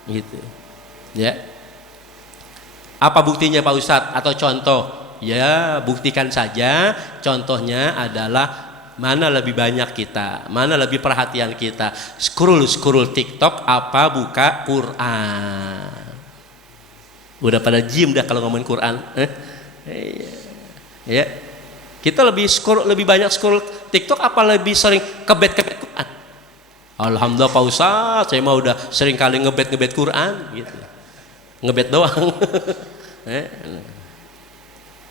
Gitu. Ya. Apa buktinya Pak Ustadz atau contoh? Ya, buktikan saja. Contohnya adalah mana lebih banyak kita, mana lebih perhatian kita scroll TikTok apa buka Quran. Udah pada jim dah kalau ngomongin Quran. Ya. Kita lebih banyak scroll TikTok apa lebih sering kebet Quran? Alhamdulillah Pak Ustadz, saya mah udah sering kali ngebet Quran gitu. Ngebet doang.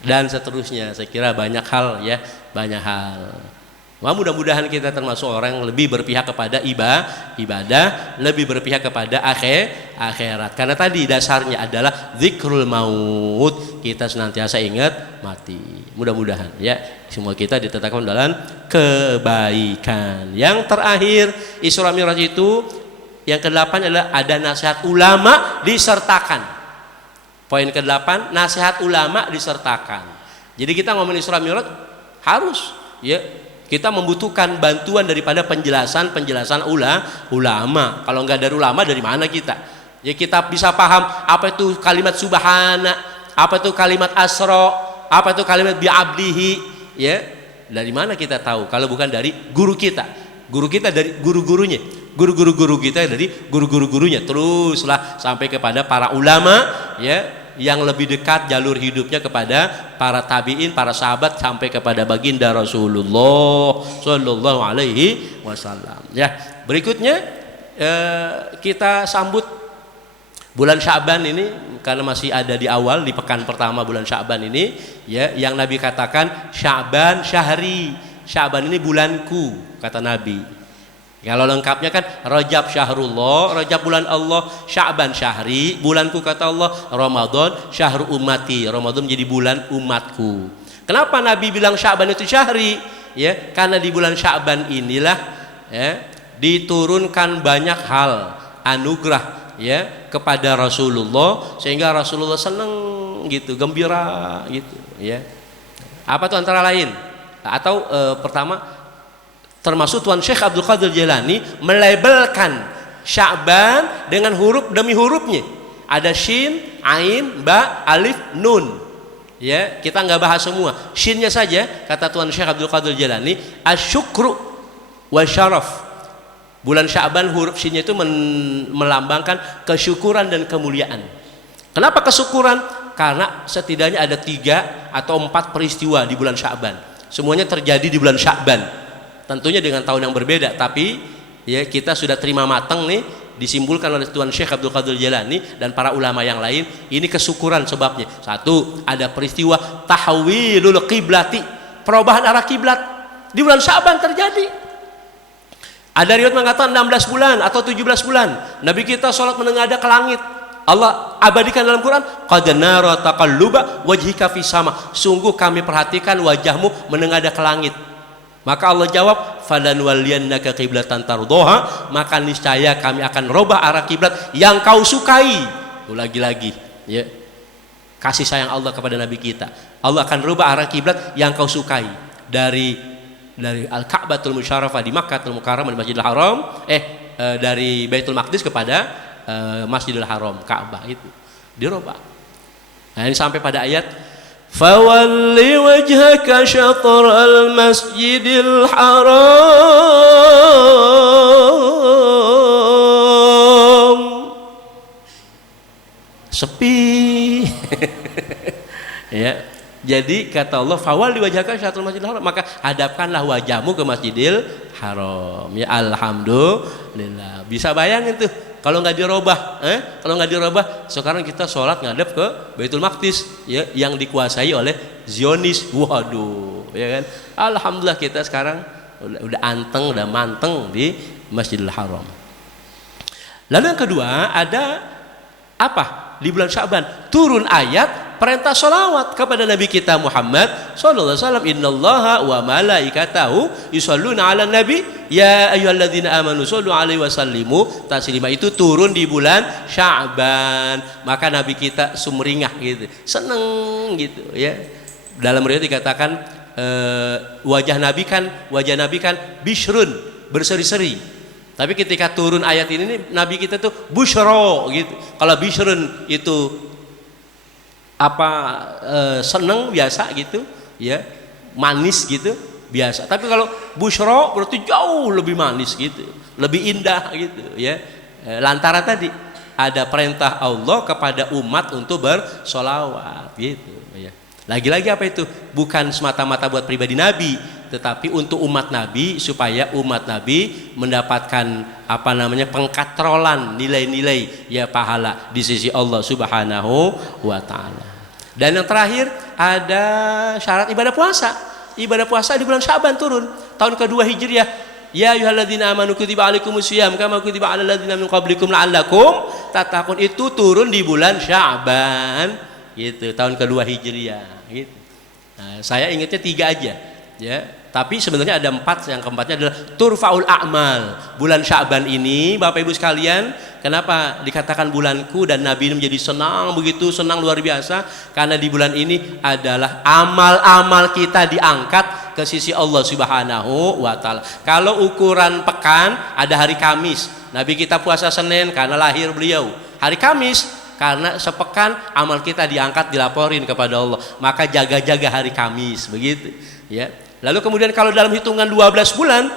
Dan seterusnya, saya kira banyak hal ya, banyak hal. Wah, mudah-mudahan kita termasuk orang yang lebih berpihak kepada ibadah, lebih berpihak kepada akhirat. Karena tadi dasarnya adalah zikrul maut. Kita senantiasa ingat mati. Mudah-mudahan ya semua kita ditetapkan dalam kebaikan. Yang terakhir, Isra Mi'raj itu yang ke-8 adalah ada nasihat ulama disertakan. Poin ke-8, nasihat ulama disertakan. Jadi kita ngomongin Isra Mi'raj harus ya kita membutuhkan bantuan daripada penjelasan ulama. Kalau nggak dari ulama, dari mana kita? Ya kita bisa paham apa itu kalimat subhana, apa itu kalimat asra, apa itu kalimat bi'abdihi, ya. Dari mana kita tahu? Kalau bukan dari guru kita. Guru kita dari guru-gurunya. Guru-guru kita dari guru-gurunya. Teruslah sampai kepada para ulama, ya, yang lebih dekat jalur hidupnya kepada para tabi'in, para sahabat sampai kepada baginda Rasulullah sallallahu alaihi wasallam. Ya, berikutnya kita sambut bulan Sya'ban ini karena masih ada di awal di pekan pertama bulan Sya'ban ini, ya, yang Nabi katakan Sya'ban syahri. Sya'ban ini bulanku, kata Nabi. Kalau lengkapnya kan Rajab syahrullah, Rajab bulan Allah, Sya'ban syahri, bulanku kata Allah, Ramadan syahru ummati, Ramadan menjadi bulan umatku. Kenapa Nabi bilang Sya'ban itu syahri? Ya, karena di bulan Sya'ban inilah ya, diturunkan banyak hal anugerah ya kepada Rasulullah sehingga Rasulullah senang gitu, gembira gitu ya. Apa tuh antara lain? Atau pertama termasuk Tuan Syekh Abdul Qadir Jailani melabelkan Sya'ban dengan huruf demi hurufnya. Ada shin, ain, ba, alif, nun. Ya, kita nggak bahas semua. Shinnya saja kata Tuan Syekh Abdul Qadir Jailani, asyukru wa syaraf. Bulan Sya'ban huruf shinnya itu melambangkan kesyukuran dan kemuliaan. Kenapa kesyukuran? Karena setidaknya ada 3 atau 4 peristiwa di bulan Sya'ban. Semuanya terjadi di bulan Sya'ban. Tentunya dengan tahun yang berbeda, tapi ya kita sudah terima matang nih, disimpulkan oleh Tuan Syekh Abdul Qadir Jailani dan para ulama yang lain. Ini kesyukuran sebabnya. 1, ada peristiwa tahwilul qiblati, perubahan arah kiblat di bulan Sya'ban terjadi. Ada riwayat mengatakan 16 bulan atau 17 bulan Nabi kita sholat menengadah ke langit. Allah abadikan dalam Quran, qad nara taqalluba wajhika fis sama. Sungguh kami perhatikan wajahmu menengadah ke langit. Maka Allah jawab, falanwalliyannaka qiblatan tardhaha, maka niscaya kami akan robah arah kiblat yang kau sukai. Lagi-lagi ya, kasih sayang Allah kepada Nabi kita. Allah akan robah arah kiblat yang kau sukai dari Al-Ka'batul Musyarrafah di Makkahul Mukarramah di Masjidil Haram, dari Baitul Maqdis kepada Masjidil Haram, Ka'bah itu dirobah. Nah, ini sampai pada ayat fawalli wajhaka syatral masjidil haram. sepi. Ya. Jadi kata Allah, fawal diwajhaka syatrul masjidil haram, maka hadapkanlah wajahmu ke Masjidil Haram. Ya alhamdulillah. Bisa bayangin tuh kalau nggak dirubah, kalau nggak dirubah, sekarang kita sholat ngadep ke Baitul Maqdis, ya, yang dikuasai oleh Zionis. Waduh, ya kan? Alhamdulillah kita sekarang udah anteng, udah manteng di Masjidil Haram. Lalu yang kedua ada apa? Di bulan Sya'ban turun ayat perintah sholawat kepada Nabi kita Muhammad sallallahu alaihi wasallam. Innallaha wa malaikatahu yusholluna 'alan nabi ya ayyuhalladzina amanu shollu 'alaihi wasallimu taslima. Itu turun di bulan Sya'ban, maka Nabi kita sumringah gitu, seneng gitu ya. Dalam riwayat dikatakan wajah Nabi kan bishrun, berseri-seri. Tapi ketika turun ayat ini Nabi kita tuh busyro gitu. Kalau bishrun itu seneng biasa gitu ya, manis gitu biasa. Tapi kalau busyro berarti jauh lebih manis gitu, lebih indah gitu ya. Lantaran tadi ada perintah Allah kepada umat untuk bersolawat gitu ya. Lagi-lagi apa itu? Bukan semata-mata buat pribadi Nabi, tetapi untuk umat Nabi, supaya umat Nabi mendapatkan pengkatrolan nilai-nilai ya pahala di sisi Allah Subhanahu wa taala. Dan yang terakhir ada syarat ibadah puasa. Ibadah puasa di bulan Sya'ban turun tahun kedua Hijriah. Ya ayyuhalladzina amanu kutiba alaikumusiyam kama kutiba alal ladzina min qablikum la'allakum tattaqun. Itu turun di bulan Sya'ban gitu, tahun kedua Hijriah gitu. Nah, saya ingatnya 3 aja ya, tapi sebenarnya ada 4. Yang keempatnya adalah turfaul a'mal. Bulan Sya'ban ini Bapak Ibu sekalian, kenapa dikatakan bulanku dan Nabi ini menjadi senang, begitu senang luar biasa? Karena di bulan ini adalah amal-amal kita diangkat ke sisi Allah Subhanahu wa taala. Kalau ukuran pekan ada hari Kamis, Nabi kita puasa Senin karena lahir beliau. Hari Kamis karena sepekan amal kita diangkat, dilaporin kepada Allah, maka jaga-jaga hari Kamis begitu ya. Lalu kemudian kalau dalam hitungan 12 bulan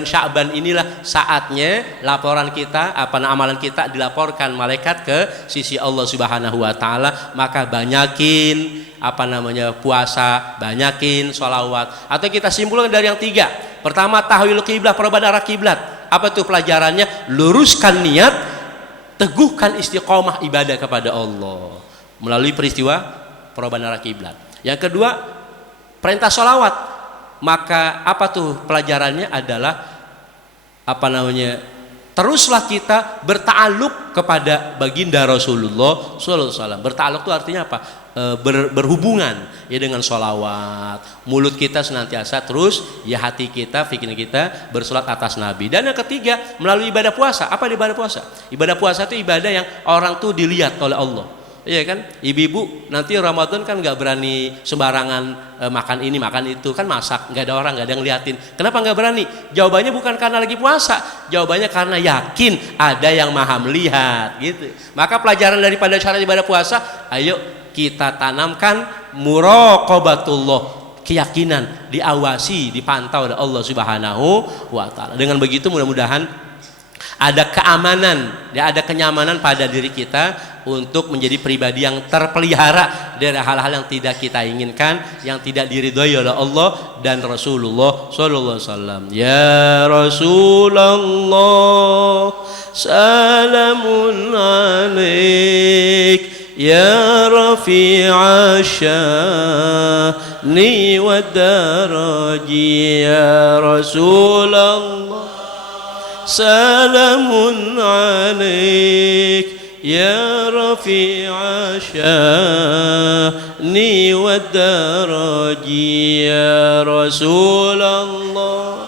Sya'ban inilah saatnya laporan kita, amalan kita dilaporkan malaikat ke sisi Allah Subhanahu wa taala. Maka banyakin puasa, banyakin sholawat. Atau kita simpulkan dari yang 3. Pertama, tahwil kiblat, perubahan arah kiblat. Apa tuh pelajarannya? Luruskan niat, teguhkan istiqomah ibadah kepada Allah melalui peristiwa perubahan arah kiblat. Yang kedua, perintah sholawat. Maka apa tuh pelajarannya? Adalah teruslah kita berta'aluk kepada baginda Rasulullah sallallahu alaihi wasallam. Berta'aluk itu artinya apa? Berhubungan ya dengan sholawat. Mulut kita senantiasa terus ya, hati kita, pikiran kita bersolat atas Nabi. Dan yang ketiga, melalui ibadah puasa. Apa ibadah puasa? Ibadah puasa itu ibadah yang orang tuh dilihat oleh Allah. Iya kan, ibu-ibu nanti Ramadan kan nggak berani sembarangan makan ini makan itu, kan masak, nggak ada orang, nggak ada yang liatin. Kenapa nggak berani? Jawabannya bukan karena lagi puasa, jawabannya karena yakin ada yang maha melihat gitu. Maka pelajaran daripada syarat ibadah puasa, ayo kita tanamkan muraqabatullah, keyakinan, diawasi, dipantau oleh Allah Subhanahu wa taala. Dengan begitu mudah-mudahan ada keamanan, ada kenyamanan pada diri kita untuk menjadi pribadi yang terpelihara dari hal-hal yang tidak kita inginkan, yang tidak diridhoi oleh Allah dan Rasulullah sallallahu alaihi wasallam. Ya Rasulullah, salamun alaik ya rafi'a sya'ni wa daraji. Ya Rasulullah, salamun alaik ya rafi'a sya'ni wa daraji. Ya Rasulullah,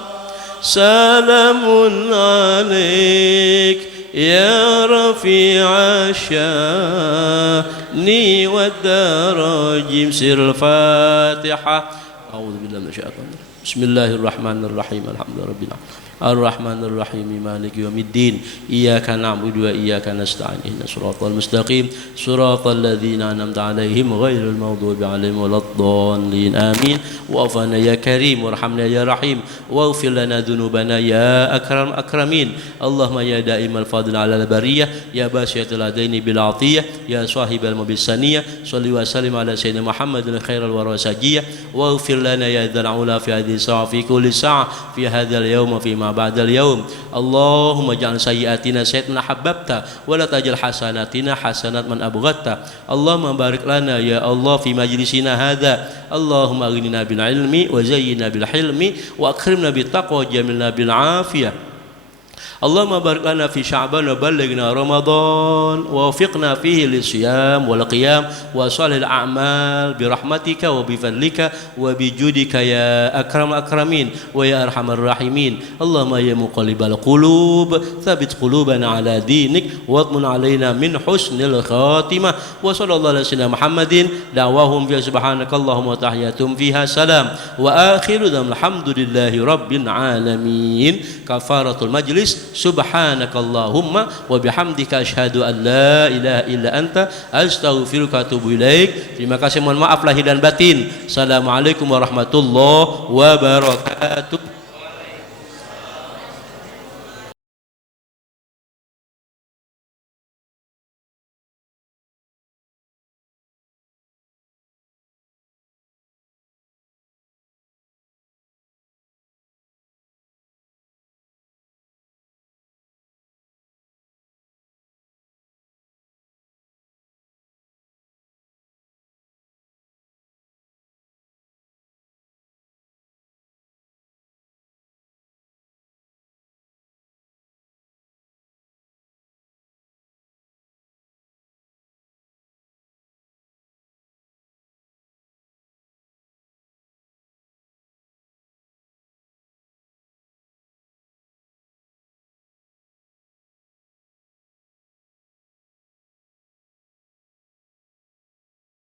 salamun alaik ya rafi'a sya'ni wa daraji. Sirul Fatihah. A'udzu billahi minasyaitonir rajim. Bismillahirrahmanirrahim. Alhamdulillahirabbil alamin. Ar-Rahmanir Rahim Maliki Yaumiddin. Iyyaka na'budu wa iyyaka nasta'in. Ihdinas siratal mustaqim. Siratal ladzina an'amta 'alaihim ghairil maghdubi 'alaihim waladdallin. Amin. Wa'fana ya Karim warhamna ya Rahim. Waghfir lana dzunubana ya akram akramin. Allahumma ya da'imal fadl 'ala al-bariyah ya basyatul adaini bil 'atiyah ya sahibal mabissaniyah. Shalli wa sallim ala sayyidina Muhammadin khairal wara sajiyah. Waghfir lana ya dzal 'ula fi hadhihi sa'a fi kulli sa'a fi hadzal yawm fi ma ba'dal yawm. Allahumma ja'al sayyi'atina sayyi'atan habbabta wa la tajal hasanatina hasanat man abghadta. Allahumma barik lana ya Allah fi majlisina hadza. Allahumma aghnina bil ilmi wa zayyinna bil hilmi wa akrimna bit taqwa jamilna bil afiyah. Allahumma barik lana fi Sya'ban wa ballighna Ramadan wa wafiqna fihi lisiyam wal qiyam wa salihil a'mal bi rahmatika wa bi fadlika wa bi judika ya akram akramin wa ya arhamar rahimin. Allahumma ya muqallibal qulub tsabbit qulubana ala dinik wa atmun alaina min husnil khatimah. Wa sallallahu ala sayyidina Muhammadin da'wahum fi subhanakallahumma wa tahiyatum fiha salam wa akhiru alhamdulillahi rabbil alamin. Kafaratul majlis. Subhanakallahumma wa bihamdika asyhadu an la ilaha illa anta astaghfiruka wa atubu ilaik. Terima kasih, mohon maaf lahir dan batin. Assalamualaikum warahmatullahi wabarakatuh.